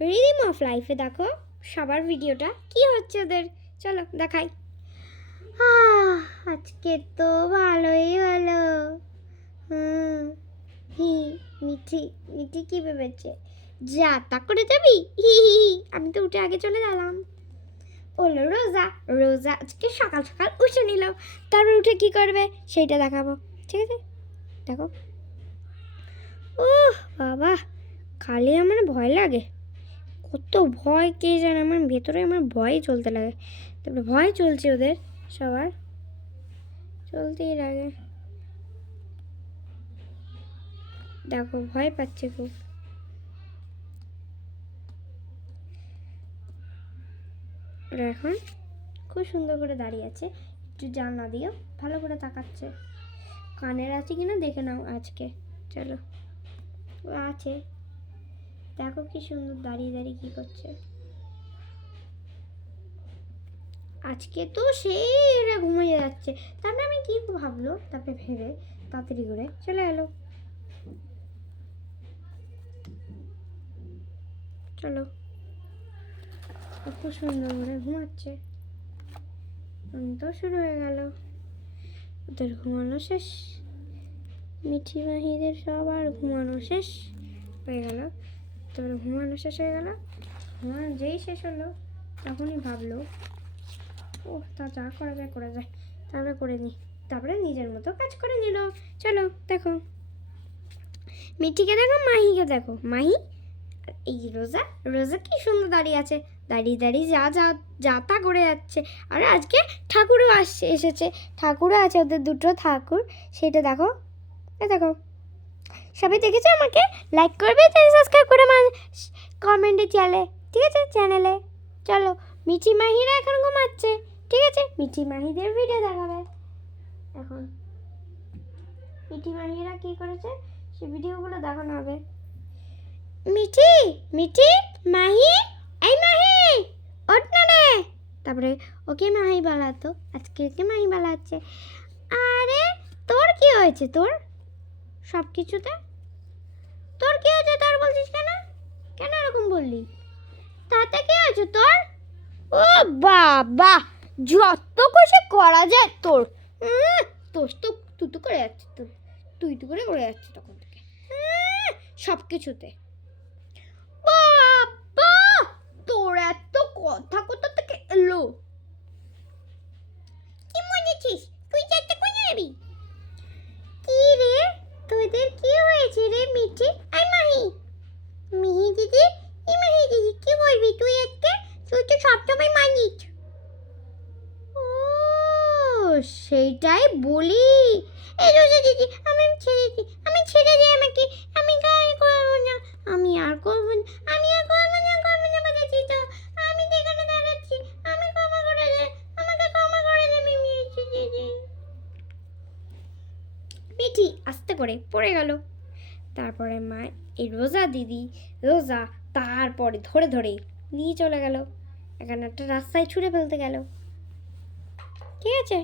Rhythm of লাইফে দেখো সবার ভিডিওটা কি হচ্ছে ওদের, চলো দেখাই। আজকে তো ভালোই হলো। হি মিঠি মিঠি কি ভেবেছে যা তা করে যাবি? হি হি হি, আমি তো উঠে আগে চলে গেলাম। বললো রোজা, রোজা আজকে সকাল সকাল উঠে নিল, তারপর উঠে কি করবে সেইটা দেখাবো, ঠিক আছে? দেখো। বাবা, খালি আমার ভয় লাগে, কত ভয় কে জানে, আমার ভেতরে আমার ভয় চলতে লাগে। তারপরে ভয় চলছে ওদের সবার, চলতেই লাগে। দেখো ভয় পাচ্ছে খুব। ওরা এখন খুব সুন্দর করে দাঁড়িয়ে আছে, একটু জানলা দিয়েও ভালো করে তাকাচ্ছে। কানের আছে কিনা দেখে নাও আজকে, চলো। ও আছে, দেখো কি সুন্দর দাঁড়িয়ে দাঁড়িয়ে কি করছে। আজকে তো সেই এরা ঘুমিয়ে যাচ্ছে, তারপরে আমি কি ভাবলো, তারপরে ভেবে তাড়াতাড়ি করে চলে এলো। চলো, খুব সুন্দর করে ঘুমাচ্ছে। তো শুরু হয়ে গেল, ওদের ঘুমানো শেষ, মিঠি মাহিদের সবার ঘুমানো শেষ হয়ে গেল। তারপরে ঘুমানো শেষ হয়ে গেল, ঘুমানো যেই শেষ হলো তখনই ভাবলো ও তা যা করা যায় করা যায়, তারপরে করে নিই। তারপরে নিজের মতো কাজ করে নিল। চলো দেখো, মিঠিকে দেখো, মাহিকে দেখো। মাহি এই রোজা, রোজা কি সুন্দর দাঁড়িয়ে আছে, দাঁড়িয়ে দাঁড়িয়ে যা যা যাতা করে যাচ্ছে। আর আজকে ঠাকুরও এসেছে, ঠাকুরও আছে, ওদের দুটো ঠাকুর, সেটা দেখো। দেখো সবাই দেখেছে, আমাকে লাইক করবে, সাবস্ক্রাইব করে কমেন্টে চলে, ঠিক আছে চ্যানেলে। চলো, মিঠি মাহিরা এখন ঘুমাচ্ছে, ঠিক আছে? মিঠি মাহিদের ভিডিও দেখাবে এখন। মিঠি মাহিরা কি করেছে সে ভিডিওগুলো দেখানো হবে। মিঠি মিঠি মাহি, এই মাহি ওঠ না রে। তারপরে ওকে মাহি বালাতো, আজকে ওকে মাহি বালাচ্ছে। আরে তোর কি হয়েছে, তোর সব কিছুতে তোর কি হয়েছে, তোর বলছিস কেন, কেন এরকম বললি? তাতে কি হয়েছে তোর? ও বাবা, যত খুশি করা যায় তোর, তোর তো তুই তো করে যাচ্ছিস, তুই তো করে যাচ্ছিস তখন থেকে সব কিছুতে। বাবা, তোর এত কথা কোথা থেকে এলো? কি মজেছিস তুই, চারটে কোনে যাবি? কি রে তোদের কি হয়েছে রে মিঠি? আই মাহি, মিহি দিদি, এই মাহি দিদি কি বলবি তুই আজকে? তুই তো সবসময় মানিস। ও সেইটাই বলি। এই রোজা দিদি, আমি ছেড়ে দিই, আমি ছেড়ে দিই, আমাকে আমি গায়ে করবো না, আমি আর করবো না, আমি আর করবো না, করবো না বলেছি তো, আমি তো এখানে দাঁড়াচ্ছি, আমি ক্ষমা করে দে, আমাকে ক্ষমা করে দে মিমি দিদি। মিঠি আস্তে করে পড়ে গেল। তারপরে মা এই রোজা দিদি, রোজা তারপরে ধরে ধরে নিয়ে চলে গেল, এখানে একটা রাস্তায় ছুঁড়ে ফেলতে গেল, ঠিক আছে?